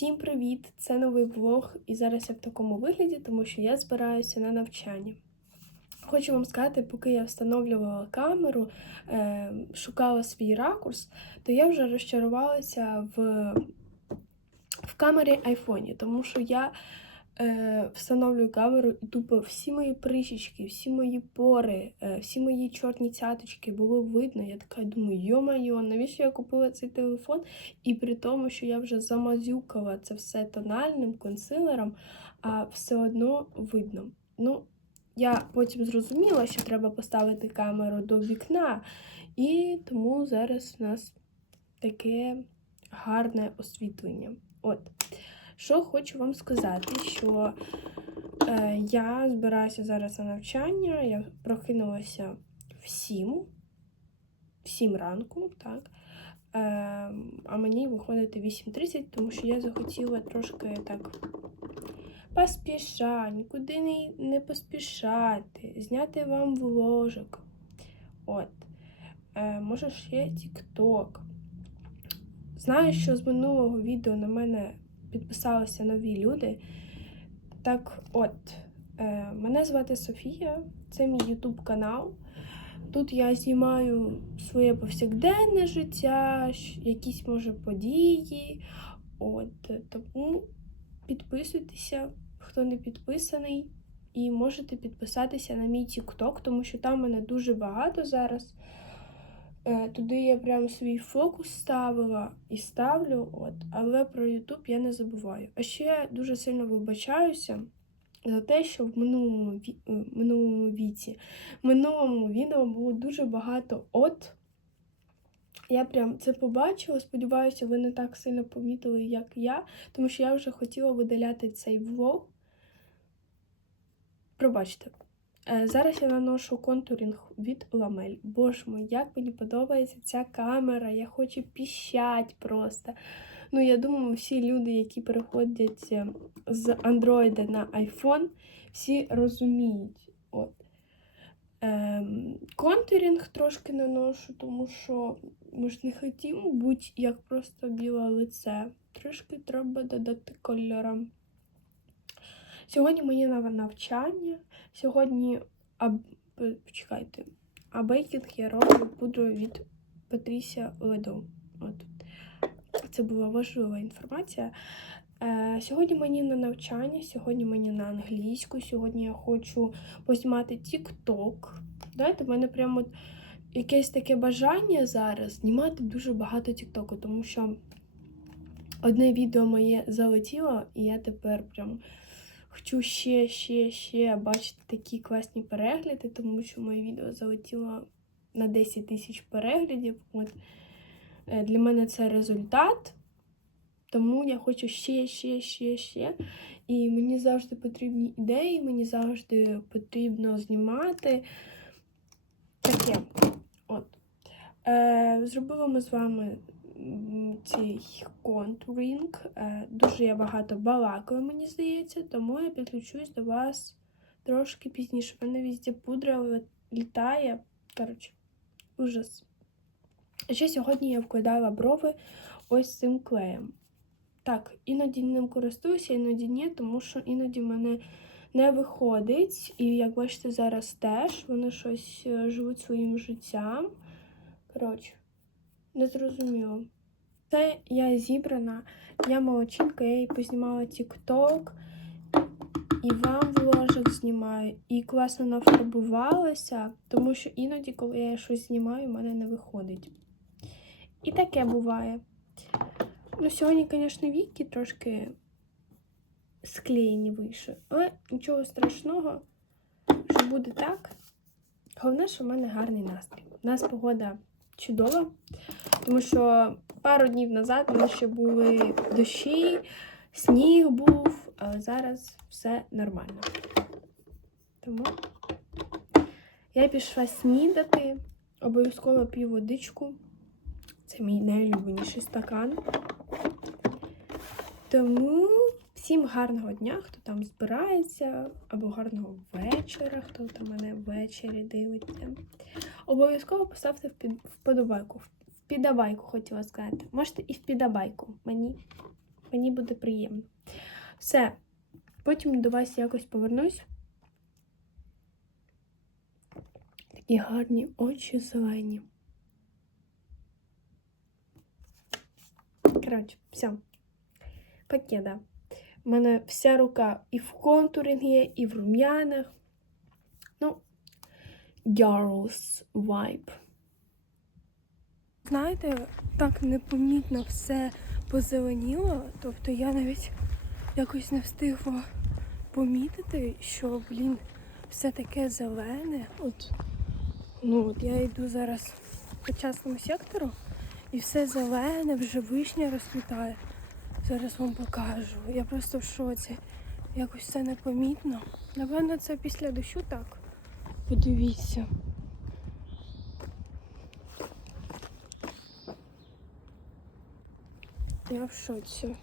Всім привіт! Це новий влог, і зараз я в такому вигляді, тому що я збираюся на навчання. Хочу вам сказати, поки я встановлювала камеру, е, шукала свій ракурс, то я вже розчарувалася в, в камері айфоні, тому що я е, встановлюю камеру і тупо всі мої прищічки, всі мої пори, е, всі мої чорні цяточки було видно. Я така думаю, йо-майо, навіщо я купила цей телефон? І при тому, що я вже замазюкала це все тональним консилером, а все одно видно. Ну, я потім зрозуміла, що треба поставити камеру до вікна, і тому зараз у нас таке гарне освітлення. От. Що хочу вам сказати, що е, я збираюся зараз на навчання, я прокинулася в 7, в 7 ранку, так. Е, а мені виходити 8.30, тому що я захотіла трошки так поспішати, нікуди не, не поспішати, зняти вам вложок. От. Е, може ще TikTok. Знаю, що з минулого відео на мене підписалися нові люди. Так от, е, мене звати Софія, це мій YouTube канал. Тут я знімаю своє повсякденне життя, якісь, може, події. От, тому підписуйтеся, хто не підписаний, і можете підписатися на мій TikTok, тому що там мене дуже багато зараз. Е, Туди я прям свій фокус ставила і ставлю, от, але про YouTube я не забуваю. А ще дуже сильно вибачаюся за те, що в минулому, е, минулому віці, в минулому відео було дуже багато от. Я прям це побачила. Сподіваюся, ви не так сильно помітили, як я, тому що я вже хотіла видаляти цей влог. Пробачте. Е, Зараз я наношу контурінг від ламель. Боже мой, як мені подобається ця камера, я хочу піщать просто. Ну, я думаю, всі люди, які переходять е, з Android на iPhone, всі розуміють. От. Ем, контурінг трошки наношу, тому що ми ж не хотімо бути як просто біле лице. Трошки треба додати кольора. Сьогодні мені на навчання. Сьогодні аб... почекайте. А бейкінг я роблю пудрою від Патрісія Леду. От. Це була важлива інформація. Е, сьогодні мені на навчання, сьогодні мені на англійську, сьогодні я хочу познімати TikTok. Знаєте, в мене прямо якесь таке бажання зараз знімати дуже багато TikTok, тому що одне відео моє залетіло, і я тепер прям хочу ще, ще, ще бачити такі класні перегляди, тому що моє відео залетіло на 10 тисяч переглядів. От. Е, Для мене це результат. Тому я хочу ще, ще, ще, ще. І мені завжди потрібні ідеї, мені завжди потрібно знімати. Таке. От. Е, зробили ми з вами цей контуринг. Е, дуже я багато балакаю, мені здається, тому я підключусь до вас трошки пізніше. У мене везде пудра літає. Коротше, ужас. А ще сьогодні я вкладала брови ось цим клеєм. Так, іноді ним користуюся, іноді ні, тому що іноді в мене не виходить. І як бачите, зараз теж вони щось е, живуть своїм життям. Коротше, не зрозуміло. Це я зібрана, я молодчинка, я їй познімала TikTok, і вам вложик знімаю, і класно нафарбувалася, тому що іноді, коли я щось знімаю, в мене не виходить. І таке буває. Ну, сьогодні, звісно, віки трошки склеєні вийшли, але нічого страшного, що буде так. Головне, що в мене гарний настрій. У нас погода чудова, тому що пару днів назад у ще були дощі, сніг був, але зараз все нормально. Тому я пішла снідати, обов'язково п'ю водичку. Це мій найулюбленіший стакан. Тому всім гарного дня, хто там збирається, або гарного вечора, хто там мене ввечері дивиться. Обов'язково поставте вподобайку. Впідобайку хотіла сказати. Можете і впідобайку мені. мені буде приємно. Все, потім до вас якось повернусь. Такі гарні очі зелені. Коротше, все. Покеда. У мене вся рука і в контуринг є, і в рум'янах. Ну, girls vibe. Знаєте, так непомітно все позеленіло. Тобто я навіть якось не встигла помітити, що, блін, все таке зелене. От, ну, от я йду зараз по частному сектору, і все зелене, вже вишня розквітає. Зараз вам покажу. Я просто в шоці. Якось все непомітно. Напевно, це після дощу так. Подивіться. Я в шоці.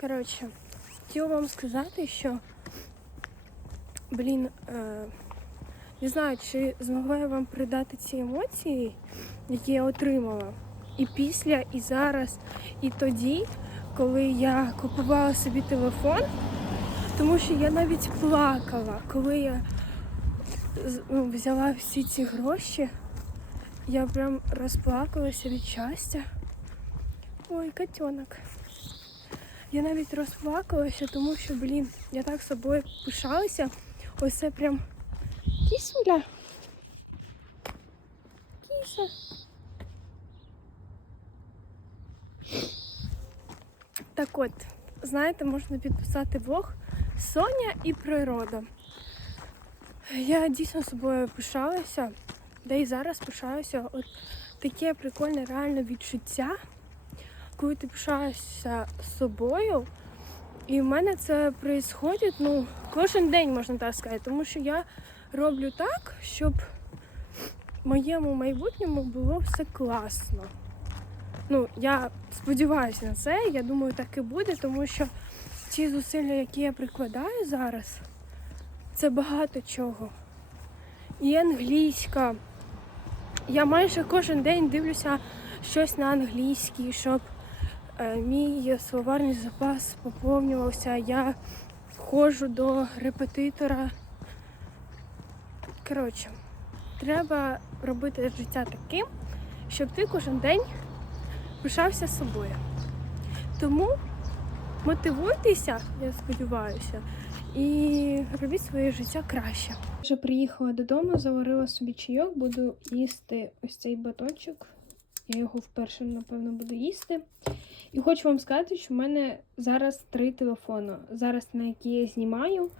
Коротше, хотіла вам сказати, що, блін, е, не знаю, чи змогла я вам передати ці емоції, які я отримала. І після, і зараз, і тоді, коли я купувала собі телефон, тому що я навіть плакала, коли я ну, взяла всі ці гроші, я прям розплакалася від щастя. Ой, котенок. Я навіть розплакалася, тому що, блін, я так собою пишалася. Ось це прям кісуля. Кіса. Так от, знаєте, можна підписати влог Соня і природа. Я дійсно собою пишалася, де і зараз пишаюся. От таке прикольне реальне відчуття, коли ти пишаєшся собою. І в мене це відбувається ну, кожен день, можна так сказати, тому що я роблю так, щоб моєму майбутньому було все класно. Ну, я сподіваюся на це, я думаю, так і буде, тому що ті зусилля, які я прикладаю зараз, це багато чого. І англійська. Я майже кожен день дивлюся щось на англійській, щоб е, мій словарний запас поповнювався. Я ходжу до репетитора. Коротше, треба робити життя таким, щоб ти кожен день пишався собою. Тому мотивуйтеся, я сподіваюся, і робіть своє життя краще. Вже приїхала додому, заварила собі чайок, буду їсти ось цей батончик. Я його вперше, напевно, буду їсти. І хочу вам сказати, що в мене зараз три телефони. Зараз на які я знімаю.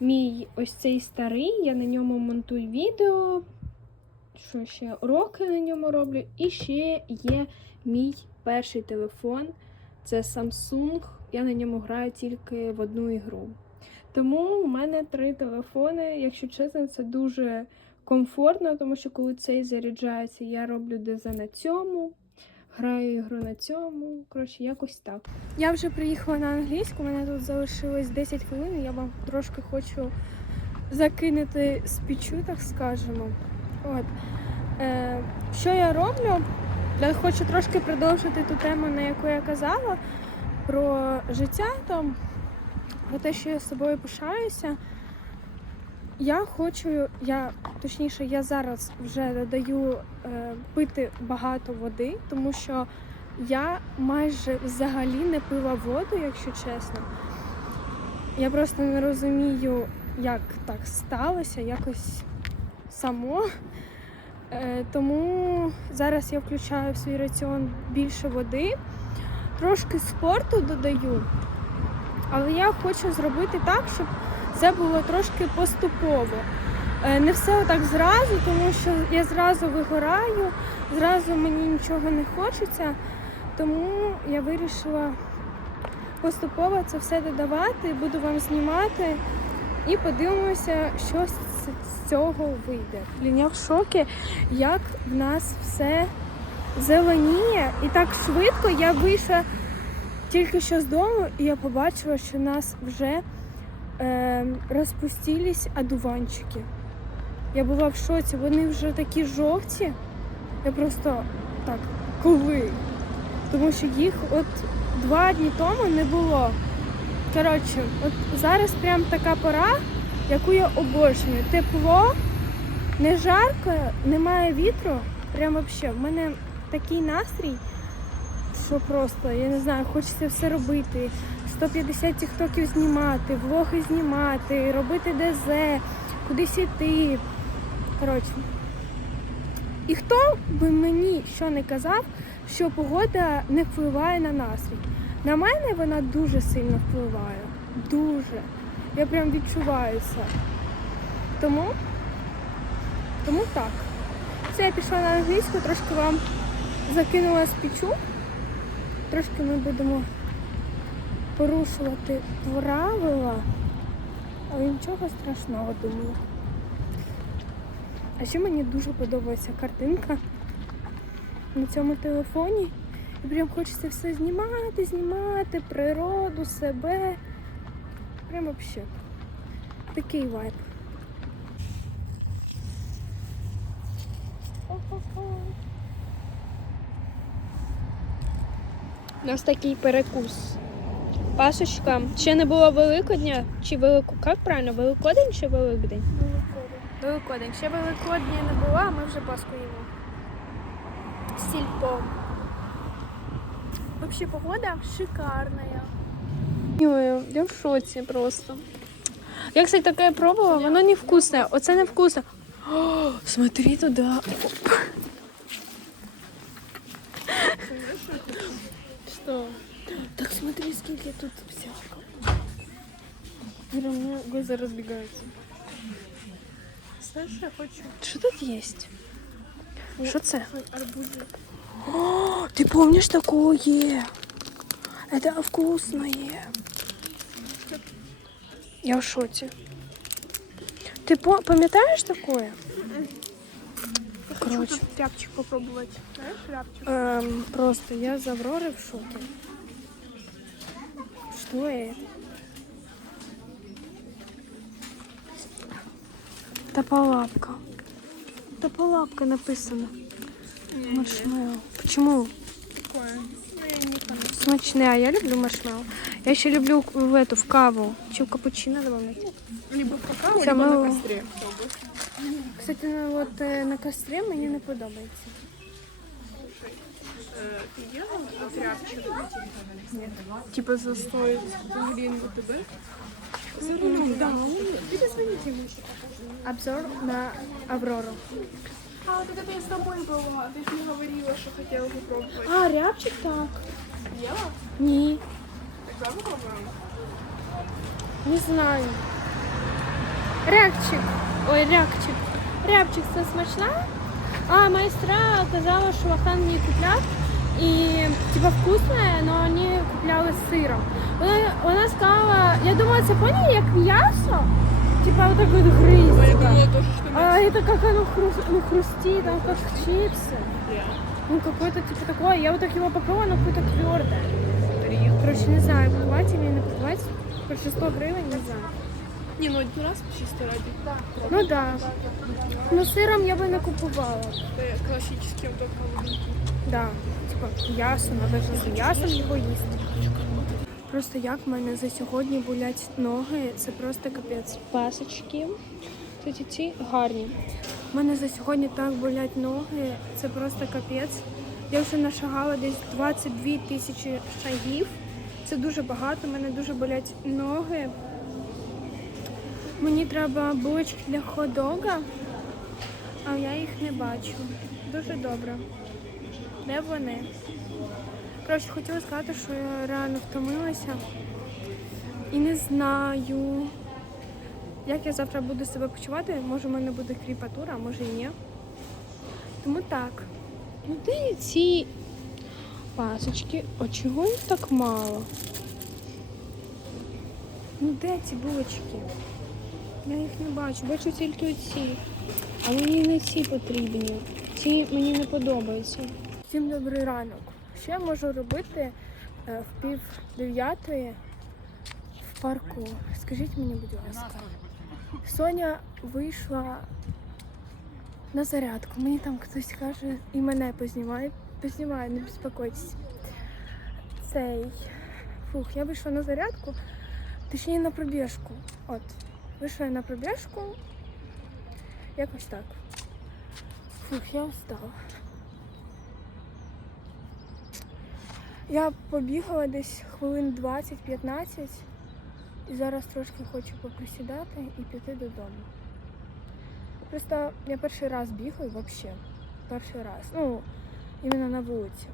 Мій ось цей старий, я на ньому монтую відео. Що ще? Уроки на ньому роблю. І ще є мій перший телефон. Це Samsung. Я на ньому граю тільки в одну ігру. Тому у мене три телефони. Якщо чесно, це дуже комфортно, тому що коли цей заряджається, я роблю ДЗ на цьому, граю ігру на цьому. Коротше, якось так. Я вже приїхала на англійську, у мене тут залишилось 10 хвилин. Я вам трошки хочу закинути спічу, так скажемо. От. Е, що я роблю? Я хочу трошки продовжити ту тему, на яку я казала, про життя там, про те, що я з собою пишаюся. Я хочу, я точніше, я зараз вже додаю е, пити багато води, тому що я майже взагалі не пила воду, якщо чесно. Я просто не розумію, як так сталося, якось само. Е, тому зараз я включаю в свій раціон більше води, трошки спорту додаю, але я хочу зробити так, щоб це було трошки поступово. Е, Не все так зразу, тому що я зразу вигораю, зразу мені нічого не хочеться. Тому я вирішила поступово це все додавати, буду вам знімати і подивимося, що з з цього вийде. Блін, я в шокі, як в нас все зеленіє. І так швидко я вийшла тільки що з дому, і я побачила, що в нас вже е, розпустились одуванчики. Я була в шоці, вони вже такі жовті. Я просто так, коли? Тому що їх от два дні тому не було. Коротше, от зараз прям така пора, яку я обожнюю. Тепло, не жарко, немає вітру. Прям взагалі, в мене такий настрій, що просто, я не знаю, хочеться все робити. 150 тіктоків знімати, влоги знімати, робити ДЗ, кудись іти. Коротше. І хто би мені що не казав, що погода не впливає на настрій. На мене вона дуже сильно впливає. Дуже. Я прям відчуваю це. Тому, тому так. Це я пішла на англійську, трошки вам закинула спічу. Трошки ми будемо порушувати правила, але нічого страшного, думаю. А ще мені дуже подобається картинка на цьому телефоні. І прям хочеться все знімати, знімати, природу, себе. Прям взагалі. Такий вайб. У нас такий перекус. Пасочка. Ще не було Великодня чи Велику. Як правильно? Великодень чи Великдень? Великодень. Великодень. Ще Великодня не було, а ми вже Пасху їмо. Сільпо. Вообще погода шикарная. Ой, я в шоці просто. Я, кстати, таке пробувала, воно невкусне. Оце невкусне. О, смотри туда. Что? Так смотри, сколько тут всякого. Ира, у меня глаза разбегаются. Знаєш, я хочу Что тут есть? Что це? арбузи. О, ты помнишь такое? Это вкусное. Я в шоці. Ти по- пам'ятаєш такое? Короче. Хочу тряпчик попробувати. Знаєш, тряпчик? Эм, просто я з Аврори в шоке. Что это? Тополапка. Тополапка написано. Маршмеллоу. Почему? Такое. Ну, я не фанат. Смачне, а я люблю маршмеллоу. Я ще люблю в эту, в каву. Чи в капучино добавлять. Либо в какао, Це либо ми- на кострі. Кстати, ну, от е, на кострі мені не подобається. Е, Ти їла тряпчик? Ні. Типа застоїть грін ВТБ? Ну, да. Перезвоните ему. Обзор на Аврору. А, вот это я с тобой была. Ты же мне говорила, что хотела попробовать. А, рябчик так. Ела? Ні, Тогда попробуем. не знаю. Рябчик. Ой, рябчик. Рябчик це смачна. А, моя сестра казала, що Ахтан її купляв. І типа вкусне, але вони купляли з сиром. Вона, вона сказала, я думала, це поняли, як м'ясо. Типа вот так вот Я грызть. думала тоже, что А это как оно хрус... ну, хрустит, там как чипсы. Ну, какое-то типа такое. Я вот так его попробовала, оно какое-то твердое. Короче, не знаю, покупать или не покупать. Короче, 100 гривен, не знаю. Не, ну один раз чисто ради. Ну да. Ну, сиром я бы не купувала. Вот такой Да. Типа, м'ясо, надо ж з м'ясом його їсти. Просто як в мене за сьогодні болять ноги, це просто капець. Пасочки. Кстати, ці гарні. У мене за сьогодні так болять ноги, це просто капець. Я вже нашагала десь 22 тисячі шагів. Це дуже багато, мене дуже болять ноги. Мені треба булочки для хот-дога, а я їх не бачу. Дуже добре. Де вони? Коротше, хотіла сказати, що я реально втомилася. І не знаю, як я завтра буду себе почувати. Може, в мене буде кріпатура, а може і ні. Тому так. Ну де ці пасочки? А чого їх так мало? Ну де ці булочки? Я їх не бачу, бачу тільки оці. А мені не ці потрібні. Ці мені не подобаються. Всім добрий ранок. Що я можу робити е, в пів дев'ятої в парку? Скажіть мені, будь ласка. Соня вийшла на зарядку. Мені там хтось каже і мене познімає. Познімає, не безпокойтесь. цей. Фух, я вийшла на зарядку, точніше на пробіжку. От. Вийшла я на пробіжку. Якось так. Фух, я устала. Я побігала десь хвилин 20-15 і зараз трошки хочу поприсідати і піти додому. Просто я перший раз бігаю взагалі. Перший раз. Ну, іменно на вулиці.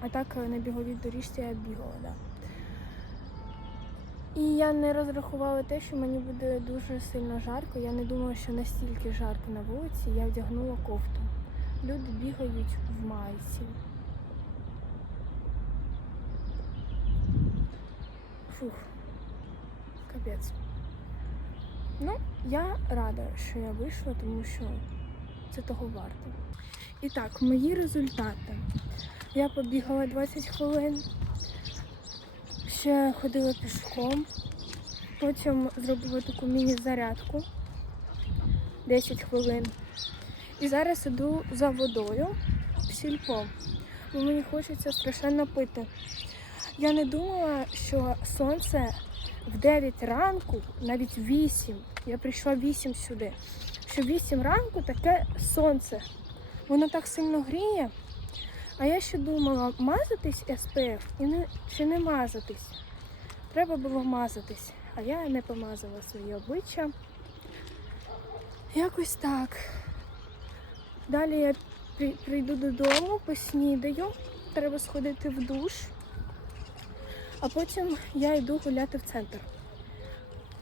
А так е, на біговій доріжці я бігала. Да. І я не розрахувала те, що мені буде дуже сильно жарко. Я не думала, що настільки жарко на вулиці. Я вдягнула кофту. Люди бігають в майці. Фух, капець. Ну, я рада, що я вийшла, тому що це того варто. І так, мої результати. Я побігала 20 хвилин, ще ходила пішком, потім зробила таку міні-зарядку 10 хвилин. І зараз іду за водою в сільпо, бо мені хочеться страшенно пити. Я не думала, що сонце в 9 ранку, навіть 8, я прийшла 8 сюди, що 8 ранку таке сонце. Воно так сильно гріє. А я ще думала, мазатись SPF і не, чи не мазатись. Треба було мазатись, а я не помазала своє обличчя. Якось так. Далі я при- прийду додому, поснідаю, треба сходити в душ, а потім я йду гуляти в центр.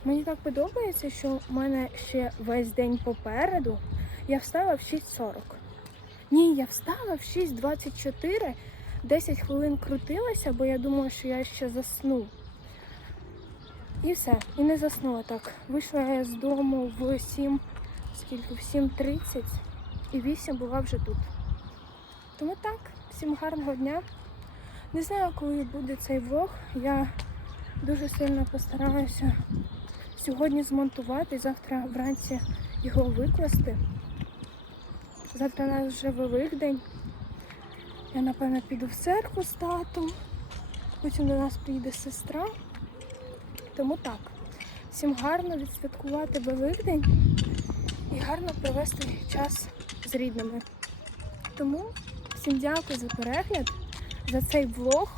Мені так подобається, що в мене ще весь день попереду. Я встала в 6.40. Ні, я встала в 6.24, 10 хвилин крутилася, бо я думала, що я ще засну. І все, і не заснула так. Вийшла я з дому в 7, скільки, в 7.30 і 8 була вже тут. Тому так, всім гарного дня. Не знаю, коли буде цей влог. Я дуже сильно постараюся сьогодні змонтувати, завтра вранці його викласти. Завтра у нас вже Великдень. Я, напевно, піду в церкву з татом. Потім до нас приїде сестра. Тому так. Всім гарно відсвяткувати Великдень і гарно провести час з рідними. Тому всім дякую за перегляд, за цей влог.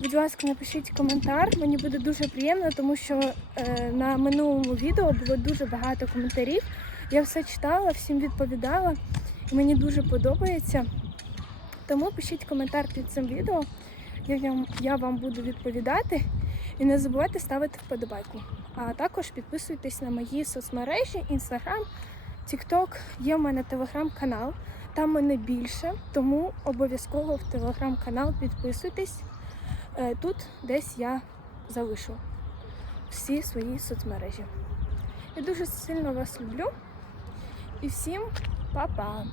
Будь ласка, напишіть коментар. Мені буде дуже приємно, тому що е, на минулому відео було дуже багато коментарів. Я все читала, всім відповідала, і мені дуже подобається. Тому пишіть коментар під цим відео. Я, вам- буду відповідати. І не забувайте ставити вподобайку. А також підписуйтесь на мої соцмережі, інстаграм, тікток. Є в мене телеграм-канал. Там мене більше, тому обов'язково в телеграм-канал підписуйтесь. Е, Тут десь я залишу всі свої соцмережі. Я дуже сильно вас люблю і всім па-па!